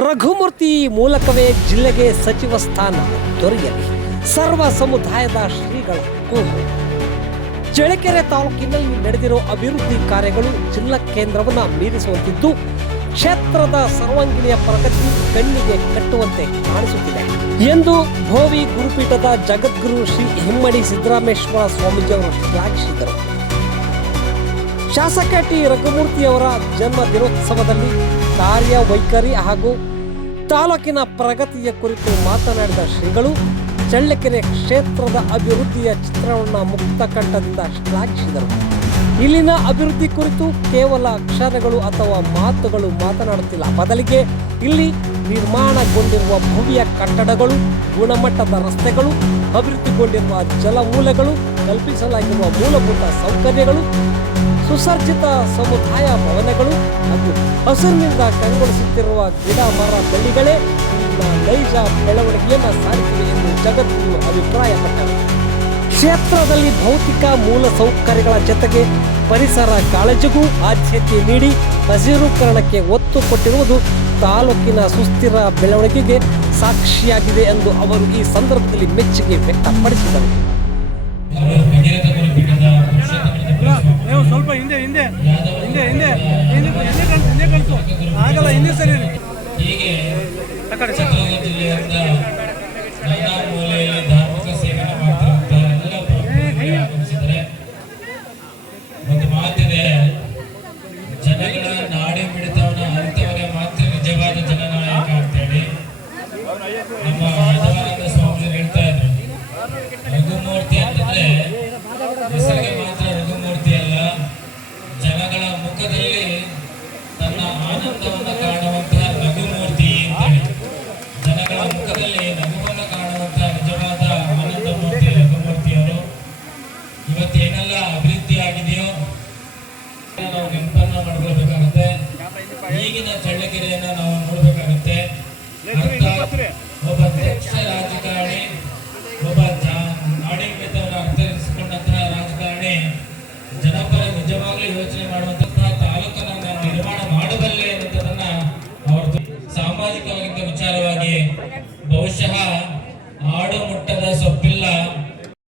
ರಘುಮೂರ್ತಿ ಮೂಲಕವೇ ಜಿಲ್ಲೆಗೆ ಸಚಿವ ಸ್ಥಾನ ದೊರೆಯಲಿ ಸರ್ವ ಸಮುದಾಯದ ಶ್ರೀಗಳ ಕೂಗು. ಚಳ್ಳಕೆರೆ ತಾಲೂಕಿನಲ್ಲಿ ನಡೆದಿರೋ ಅಭಿವೃದ್ಧಿ ಕಾರ್ಯಗಳು ಜಿಲ್ಲಾ ಕೇಂದ್ರವನ್ನು ಮೀರಿಸುವಂತಿದ್ದು, ಕ್ಷೇತ್ರದ ಸರ್ವಾಂಗೀಣ ಪ್ರಗತಿ ಕಣ್ಣಿಗೆ ಕಟ್ಟುವಂತೆ ಕಾಣಿಸುತ್ತಿದೆ ಎಂದು ಭೋವಿ ಗುರುಪೀಠದ ಜಗದ್ಗುರು ಶ್ರೀ ಹಿಮ್ಮಡಿ ಸಿದ್ದರಾಮೇಶ್ವರ ಸ್ವಾಮೀಜಿಯವರು ಶ್ಲಾಘಿಸಿದರು. ಶಾಸಕ ಟಿ ರಘುಮೂರ್ತಿಯವರ ಜನ್ಮ ದಿನೋತ್ಸವದಲ್ಲಿ ಕಾರ್ಯವೈಖರಿ ಹಾಗೂ ತಾಲೂಕಿನ ಪ್ರಗತಿಯ ಕುರಿತು ಮಾತನಾಡಿದ ಶ್ರೀಗಳು ಚಳ್ಳಕೆರೆ ಕ್ಷೇತ್ರದ ಅಭಿವೃದ್ಧಿಯ ಚಿತ್ರವನ್ನು ಮುಕ್ತ ಕಂಠದಿಂದ ಶ್ಲಾಘಿಸಿದರು. ಇಲ್ಲಿನ ಅಭಿವೃದ್ಧಿ ಕುರಿತು ಕೇವಲ ಅಕ್ಷರಗಳು ಅಥವಾ ಮಾತುಗಳು ಮಾತನಾಡುತ್ತಿಲ್ಲ, ಬದಲಿಗೆ ಇಲ್ಲಿ ನಿರ್ಮಾಣಗೊಂಡಿರುವ ಭವ್ಯ ಕಟ್ಟಡಗಳು, ಗುಣಮಟ್ಟದ ರಸ್ತೆಗಳು, ಅಭಿವೃದ್ಧಿಗೊಂಡಿರುವ ಜಲಮೂಲಗಳು, ಕಲ್ಪಿಸಲಾಗಿರುವ ಮೂಲಭೂತ ಸೌಕರ್ಯಗಳು, ಸುಸರ್ಜಿತ ಸಮುದಾಯ ಭವನಗಳು ಹಾಗೂ ಹಸಿರಿನಿಂದ ಕಂಗೊಳಿಸುತ್ತಿರುವ ಗಿಡ ಮರ ಬಳ್ಳಿಗಳೇ ಇಲ್ಲಿನ ನೈಜ ಬೆಳವಣಿಗೆಯನ್ನು ಸಾರಿಸಿವೆ ಎಂದು ಜಗದ್ಗುರು ಅಭಿಪ್ರಾಯಪಟ್ಟರು. ಕ್ಷೇತ್ರದಲ್ಲಿ ಭೌತಿಕ ಮೂಲ ಸೌಕರ್ಯಗಳ ಜೊತೆಗೆ ಪರಿಸರ ಕಾಳಜಿಗೂ ಆದ್ಯತೆ ನೀಡಿ ಹಸಿರುಕರಣಕ್ಕೆ ಒತ್ತು ಕೊಟ್ಟಿರುವುದು ತಾಲೂಕಿನ ಸುಸ್ಥಿರ ಬೆಳವಣಿಗೆಗೆ ಸಾಕ್ಷಿಯಾಗಿದೆ ಎಂದು ಅವರು ಈ ಸಂದರ್ಭದಲ್ಲಿ ಮೆಚ್ಚುಗೆ ವ್ಯಕ್ತಪಡಿಸಿದರು. ಸ್ವಲ್ಪ ಹಿಂದೆ ಹಿಂದೆ ಹಿಂದೆ ಹಿಂದೆ ಹಿಂದೆ ಕಳಿಸು ಆಗಲ್ಲ, ಹಿಂದೆ ಸರಿ. ಹೀಗೆ ಚಿತ್ರದುರ್ಗ ಜಿಲ್ಲೆಯಿಂದ ನಾನಾ ಮೂಲೆಯಲ್ಲಿ ಧಾರ್ಮಿಕ ಸೇವೆಯನ್ನು ಮಾಡ್ತಿರುವಂತಹ ಎಲ್ಲ ಪ್ರಮುಖರು ಆಗಮಿಸಿದರೆ ಒಂದು ಮಾತಿದೆ, ಜನಗಳ ನಾಡಿ ಮಿಡಿತವನ್ನ ಅರಿತವರೇ ಮಾತ್ರ ನಿಜವಾದ ಜನನಾಯಕ ಅಂತೇಳಿ ನಮ್ಮ ರಾಜವಾನಂದ ಸ್ವಾಮೀಜಿ ಹೇಳ್ತಾ ಇದ್ರು. ರಘುಮೂರ್ತಿ ಅಂತಂದ್ರೆ ಹೆಸರಿಗೆ ಮಾತ್ರ ರಘುಮೂರ್ತಿ ಅಲ್ಲ, ಜನಗಳ ಮುಖದಲ್ಲಿ ತನ್ನ ಆನಂದವನ್ನು ಕಾಣುವಂತಹ ರಘುಮೂರ್ತಿ ಅಂತೇಳಿ, ಜನಗಳ ಮುಖದಲ್ಲಿ ನಗುವನ್ನು ಕಾಣುವಂತಹ ನಿಜವಾದ ಆನಂದ ಮೂರ್ತಿ ರಘುಮೂರ್ತಿಯವರು. ಇವತ್ತೇನೆಲ್ಲ ಅಭಿವೃದ್ಧಿ ಆಗಿದೆಯೋ ನಾವು ನೆನಪನ್ನ ಮಾಡ್ಕೊಳ್ಬೇಕಾಗುತ್ತೆ. ಈಗಿನ ಚಳ್ಳಕೆರೆಯನ್ನ ನಾವು ನೋಡ್ಬೇಕಾಗುತ್ತೆ. ಒಬ್ಬ ದಕ್ಷ ರಾಜಕಾರಣಿ, ಒಬ್ಬ ಆಡಳಿತವನ್ನು ಅರ್ಥೈಸಿಕೊಂಡಂತಹ ರಾಜಕಾರಣಿ, ಜನಪರ ನಿಜವಾಗ್ಲೂ ಯೋಚನೆ ಮಾಡುವಂತಹ ತಾಲೂಕನ್ನ ನಿರ್ಮಾಣ ಮಾಡಬಲ್ಲೆ ಅನ್ನೋದನ್ನ ಅವರು ಸಾಮಾಜಿಕ